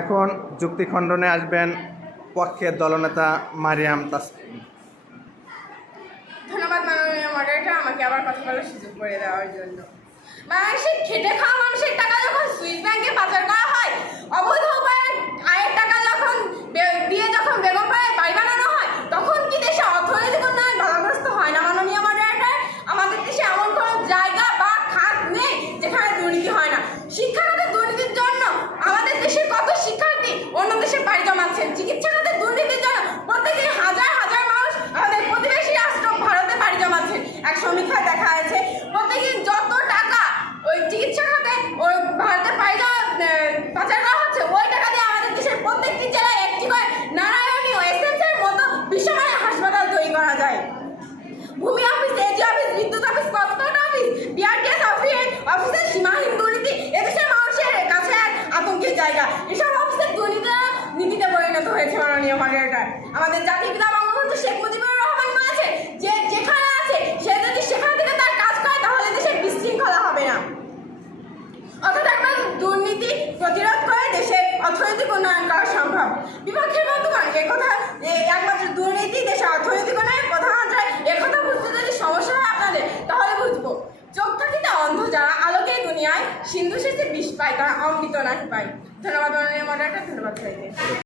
এখন যুক্তি খণ্ডনে আসবেন পক্ষের দলনেতা মারিয়াম তাসনিম। ধন্যবাদ মাননীয় মডারেটর, আমাকে আবার কথা বলার সুযোগ করে দেওয়ার জন্য। বাংলাদেশে খেটে খাওয়া মানুষের টাকা যখন সুইস ব্যাংকে পাচার করা হয়, অবৈধ উপায়ে আয়ের টাকা যখন দিয়ে যখন বেগম পাড়ায় বাড়ি বানানো হয়, তখন কি দেশে অর্থনৈতিক উন্নয়ন বাধাগ্রস্ত হয় না মাননীয় মডারেটর? আমাদের দেশে এমন কোনো জায়গা বা খাত নেই যেখানে দুর্নীতি হয় না। শিক্ষা খাতের দুর্নীতির জন্য আমাদের দেশের কত শিক্ষার্থী অন্য দেশে পাড়ি জমাচ্ছেন। চিকিৎসা খাতের দুর্নীতির জন্য প্রত্যেকদিন হাজার হাজার মানুষ আমাদের প্রতিবেশী রাষ্ট্র ভারতে পাড়ি জমাচ্ছেন। এক সমীক্ষায় দেখা যাচ্ছে প্রত্যেকদিন যত টাকা ওই চিকিৎসা খাতে ওই ভারতে পাচার করা হচ্ছে, ওই টাকা দিয়ে আমাদের দেশের প্রত্যেকটি জেলায় একটি করে নারায়ণী ও এসএমসির মতো বিশ্বমানের হাসপাতাল তৈরি করা যায়। ভূমি অফিস, এজি অফিস, বিদ্যুৎ অফিস, কস্টকোট অফিস, বিআরটিএস অফিসের সীমাহীন দুর্নীতি এদেশের মানুষের কাছে এক আতঙ্কের জায়গা। এসব অফিসের দুর্নীতি নীতিতে পরিণত হয়েছে মাননীয় মডারেটর। আমাদের জাতির পিতা বঙ্গবন্ধু শেখ মুজিবুর রহমান বলেছে যে যেখানে আছে সে যদি সেখান থেকে তার কাজ করে তাহলে দেশের বিশৃঙ্খলা হবে না। অর্থাৎ একটা দুর্নীতি প্রতিরোধ করে দেশের অর্থনৈতিক উন্নয়ন করা সম্ভব। বিপক্ষের বন্ধুগণ, একথা একমাত্র দুর্নীতি দেশের অর্থনৈতিক উন্নয়নের প্রধান অধ্যায়, একথা বুঝতে যদি সমস্যা হয় আপনাদের, তাহলে বুঝবো চোখ থাকিতে অন্ধ যারা আলোকের দুনিয়ায় সিন্ধু শেষে বিষ পায় তারা অমৃত নাহি পায়। ধন্যবাদ মাননীয় মডারেটর, ধন্যবাদ সবাইকে।